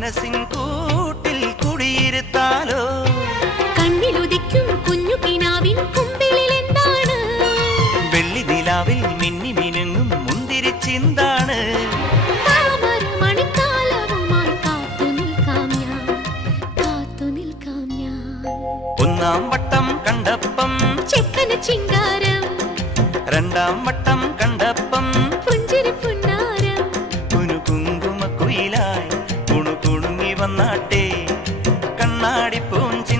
മനസ്സിൻ കൂട്ടിൽ കുടിയിരുത്താലോ കണ്ണിലുദിക്കും കുഞ്ഞു കിനാവിൻ കുമ്പിളിൽ എന്താണ് വെള്ളി നിലാവിൽ മിന്നി മിനുങ്ങും മുന്തിരി ചിന്താണ് മണിക്കാലവുമായി കാത്തു നിൽക്കാം ഞാൻ ഒന്നാം വട്ടം കണ്ടപ്പം ചെക്കന് ചിങ്കാരം രണ്ടാം വട്ടം കണ്ടപ്പം പുഞ്ചിരി പുന്നാരം കുനുകുങ്കുമ കുയിലായി കുണുകുണുങ്ങി വന്നാട്ടെ കണ്ണാടി പൂഞ്ചി